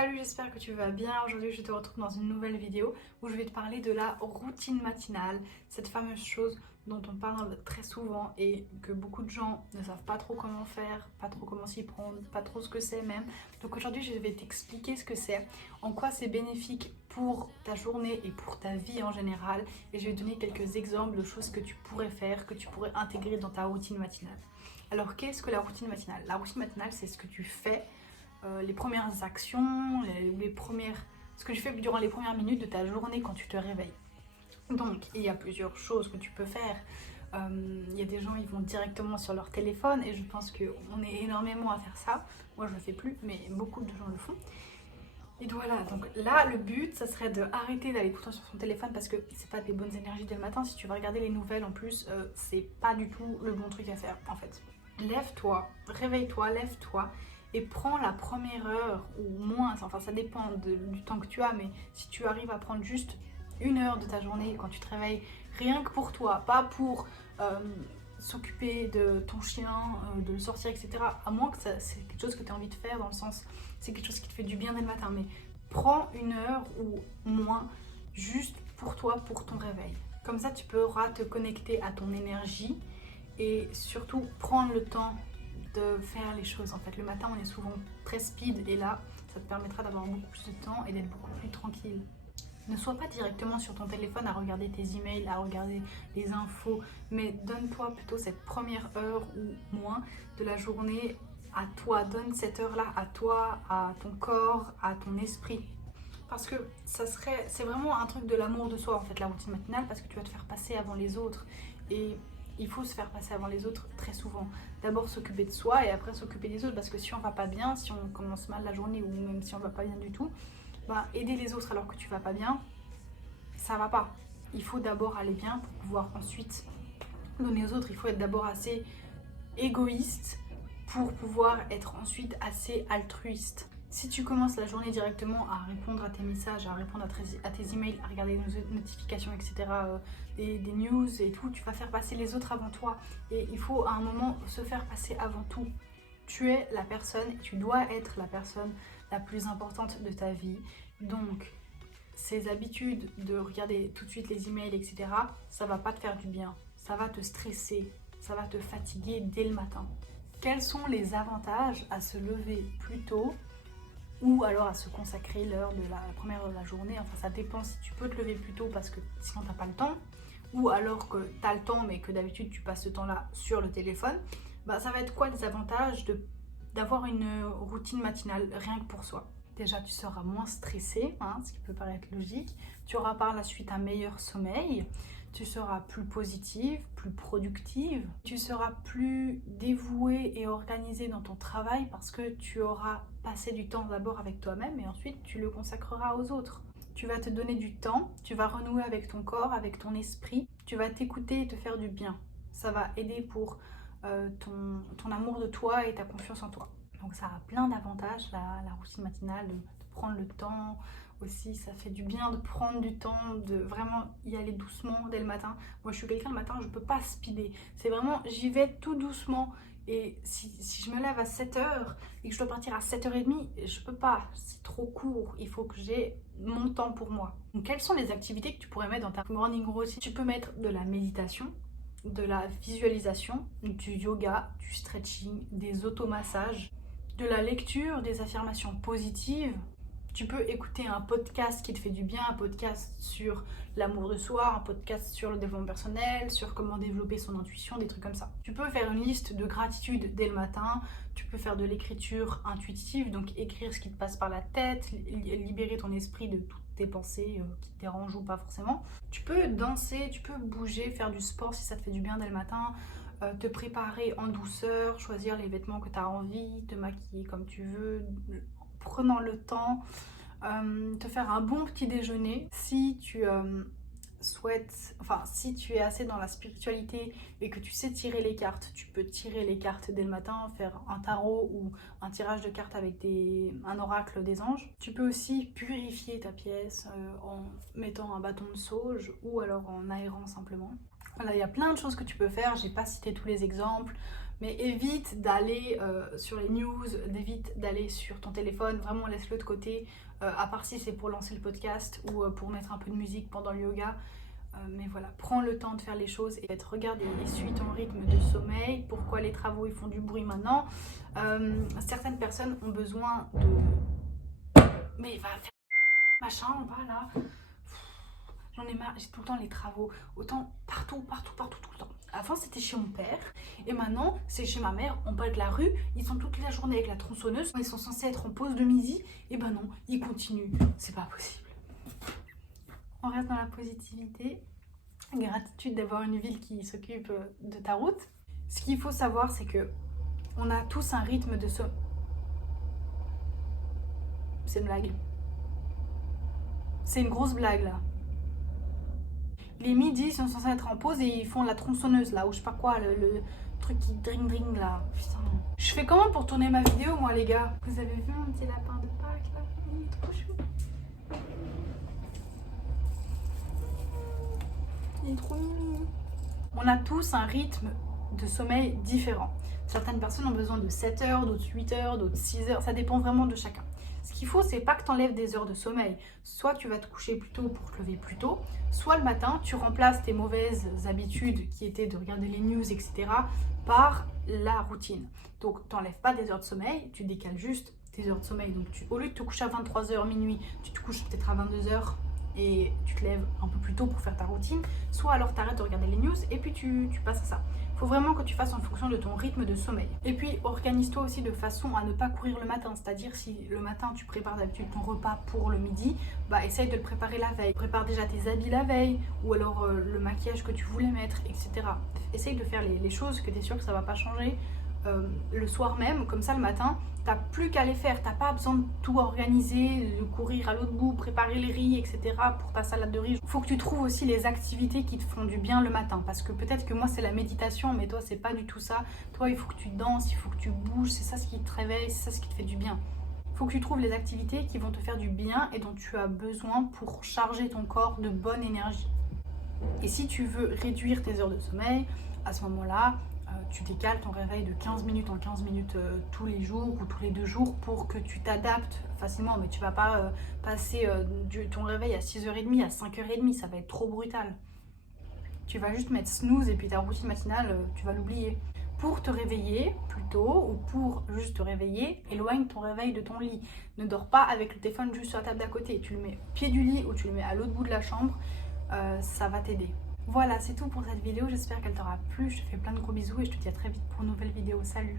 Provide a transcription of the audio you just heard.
Salut, j'espère que tu vas bien. Aujourd'hui, je te retrouve dans une nouvelle vidéo où je vais te parler de la routine matinale, cette fameuse chose dont on parle très souvent et que beaucoup de gens ne savent pas trop comment faire, pas trop comment s'y prendre, pas trop ce que c'est même. Donc aujourd'hui, je vais t'expliquer ce que c'est, en quoi c'est bénéfique pour ta journée et pour ta vie en général, et je vais te donner quelques exemples de choses que tu pourrais faire, que tu pourrais intégrer dans ta routine matinale. Alors, qu'est-ce que la routine matinale? La routine matinale, c'est ce que tu fais les premières actions, ce que tu fais durant les premières minutes de ta journée quand tu te réveilles. Donc, il y a plusieurs choses que tu peux faire. Il y a des gens, ils vont directement sur leur téléphone et je pense qu'on est énormément à faire ça. Moi, je le fais plus, mais beaucoup de gens le font. Et voilà, donc là, le but, ça serait d'arrêter d'aller tout le temps sur son téléphone parce que c'est pas des bonnes énergies dès le matin. Si tu vas regarder les nouvelles, en plus, c'est pas du tout le bon truc à faire, en fait. Lève-toi, réveille-toi, lève-toi et prends la première heure ou moins, enfin ça dépend du temps que tu as, mais si tu arrives à prendre juste une heure de ta journée quand tu te réveilles, rien que pour toi, pas pour s'occuper de ton chien, de le sortir, etc. À moins que c'est quelque chose que tu as envie de faire, dans le sens, c'est quelque chose qui te fait du bien dès le matin, mais prends une heure ou moins juste pour toi, pour ton réveil. Comme ça, tu pourras te connecter à ton énergie et surtout prendre le temps de faire les choses. En fait, le matin, on est souvent très speed et là, ça te permettra d'avoir beaucoup plus de temps et d'être beaucoup plus tranquille. Ne sois pas directement sur ton téléphone à regarder tes emails, à regarder les infos, mais donne-toi plutôt cette première heure ou moins de la journée à toi. Donne cette heure-là à toi, à ton corps, à ton esprit. Parce que c'est vraiment un truc de l'amour de soi en fait, la routine matinale, parce que tu vas te faire passer avant les autres. Et il faut se faire passer avant les autres très souvent. D'abord s'occuper de soi et après s'occuper des autres, parce que si on va pas bien, si on commence mal la journée ou même si on va pas bien du tout, bah, aider les autres alors que tu vas pas bien, ça va pas. Il faut d'abord aller bien pour pouvoir ensuite donner aux autres. Il faut être d'abord assez égoïste pour pouvoir être ensuite assez altruiste. Si tu commences la journée directement à répondre à tes messages, à répondre à tes emails, à regarder les notifications, etc., des news et tout, tu vas faire passer les autres avant toi. Et il faut à un moment se faire passer avant tout. Tu es la personne, tu dois être la personne la plus importante de ta vie. Donc, ces habitudes de regarder tout de suite les emails, etc., ça va pas te faire du bien. Ça va te stresser, ça va te fatiguer dès le matin. Quels sont les avantages à se lever plus tôt ou alors à se consacrer l'heure de la première heure de la journée? Enfin, ça dépend si tu peux te lever plus tôt parce que sinon t'as pas le temps, ou alors que tu as le temps mais que d'habitude tu passes ce temps-là sur le téléphone. Bah, ça va être quoi les avantages d'avoir une routine matinale rien que pour soi? Déjà, tu seras moins stressé, hein, ce qui peut paraître logique. Tu auras par la suite un meilleur sommeil. Tu seras plus positive, plus productive. Tu seras plus dévouée et organisée dans ton travail parce que tu auras passé du temps d'abord avec toi-même et ensuite tu le consacreras aux autres. Tu vas te donner du temps, tu vas renouer avec ton corps, avec ton esprit. Tu vas t'écouter et te faire du bien. Ça va aider pour ton amour de toi et ta confiance en toi. Donc ça a plein d'avantages, la routine matinale, de prendre le temps aussi, ça fait du bien de prendre du temps, de vraiment y aller doucement dès le matin. Moi je suis quelqu'un le matin, je peux pas speeder, c'est vraiment j'y vais tout doucement. Et si je me lève à 7h et que je dois partir à 7h30, je peux pas, c'est trop court, il faut que j'ai mon temps pour moi. Donc quelles sont les activités que tu pourrais mettre dans ta morning routine? Tu peux mettre de la méditation, de la visualisation, du yoga, du stretching, des automassages, de la lecture, des affirmations positives. Tu peux écouter un podcast qui te fait du bien, un podcast sur l'amour de soi, un podcast sur le développement personnel, sur comment développer son intuition, des trucs comme ça. Tu peux faire une liste de gratitude dès le matin, tu peux faire de l'écriture intuitive, donc écrire ce qui te passe par la tête, libérer ton esprit de toutes tes pensées qui te dérangent ou pas forcément. Tu peux danser, tu peux bouger, faire du sport si ça te fait du bien dès le matin, te préparer en douceur, choisir les vêtements que tu as envie, te maquiller comme tu veux, prenant le temps, te faire un bon petit déjeuner. Si tu si tu es assez dans la spiritualité et que tu sais tirer les cartes, tu peux tirer les cartes dès le matin, faire un tarot ou un tirage de cartes avec un oracle des anges. Tu peux aussi purifier ta pièce en mettant un bâton de sauge ou alors en aérant simplement. Voilà, il y a plein de choses que tu peux faire, j'ai pas cité tous les exemples, Mais évite d'aller sur les news, évite d'aller sur ton téléphone, vraiment laisse-le de côté, à part si c'est pour lancer le podcast ou pour mettre un peu de musique pendant le yoga. Mais voilà, prends le temps de faire les choses et regarde et suis ton rythme de sommeil. Pourquoi les travaux ils font du bruit maintenant? Certaines personnes ont besoin de... Mais va faire ma chambre, là. J'en ai marre, j'ai tout le temps les travaux, autant partout, tout le temps. Avant c'était chez mon père et maintenant c'est chez ma mère, on parle de la rue, ils sont toute la journée avec la tronçonneuse, ils sont censés être en pause de midi, et ben non, ils continuent, c'est pas possible. On reste dans la positivité, gratitude d'avoir une ville qui s'occupe de ta route. Ce qu'il faut savoir c'est que on a tous un rythme de sommeil. C'est une blague. C'est une grosse blague là. Les midis, ils sont censés être en pause et ils font la tronçonneuse là, ou je sais pas quoi, le truc qui dring là. Putain. Je fais comment pour tourner ma vidéo, moi, les gars? Vous avez vu mon petit lapin de Pâques là? Il est trop chou. Il est trop mignon. On a tous un rythme de sommeil différent. Certaines personnes ont besoin de 7 heures, d'autres 8 heures, d'autres 6 heures. Ça dépend vraiment de chacun. Ce qu'il faut, c'est pas que tu enlèves des heures de sommeil. Soit tu vas te coucher plus tôt pour te lever plus tôt, soit le matin, tu remplaces tes mauvaises habitudes qui étaient de regarder les news, etc. par la routine. Donc, tu n'enlèves pas des heures de sommeil, tu décales juste tes heures de sommeil. Donc, au lieu de te coucher à 23h minuit, tu te couches peut-être à 22h et tu te lèves un peu plus tôt pour faire ta routine. Soit alors tu arrêtes de regarder les news et puis tu passes à ça. Il faut vraiment que tu fasses en fonction de ton rythme de sommeil. Et puis organise-toi aussi de façon à ne pas courir le matin. C'est-à-dire si le matin tu prépares d'habitude ton repas pour le midi, bah essaye de le préparer la veille. Prépare déjà tes habits la veille ou alors le maquillage que tu voulais mettre, etc. Essaye de faire les choses que tu es sûr que ça va pas changer le soir même. Comme ça le matin, t'as plus qu'à les faire. T'as pas besoin de tout organiser, de courir à l'autre bout, préparer les riz, etc. pour ta salade de riz. Il faut que tu trouves aussi les activités qui te font du bien le matin. Parce que peut-être que moi c'est la méditation, mais toi c'est pas du tout ça. Toi il faut que tu danses, il faut que tu bouges, c'est ça ce qui te réveille, c'est ça ce qui te fait du bien. Il faut que tu trouves les activités qui vont te faire du bien et dont tu as besoin pour charger ton corps de bonne énergie. Et si tu veux réduire tes heures de sommeil, à ce moment-là, tu décales ton réveil de 15 minutes en 15 minutes tous les jours ou tous les 2 jours pour que tu t'adaptes facilement. Mais tu vas pas passer ton réveil à 6h30, à 5h30, ça va être trop brutal. Tu vas juste mettre snooze et puis ta routine matinale, tu vas l'oublier. Pour te réveiller plus tôt ou pour juste te réveiller, éloigne ton réveil de ton lit. Ne dors pas avec le téléphone juste sur la table d'à côté. Tu le mets au pied du lit ou tu le mets à l'autre bout de la chambre, ça va t'aider. Voilà, c'est tout pour cette vidéo, j'espère qu'elle t'aura plu, je te fais plein de gros bisous et je te dis à très vite pour une nouvelle vidéo, salut!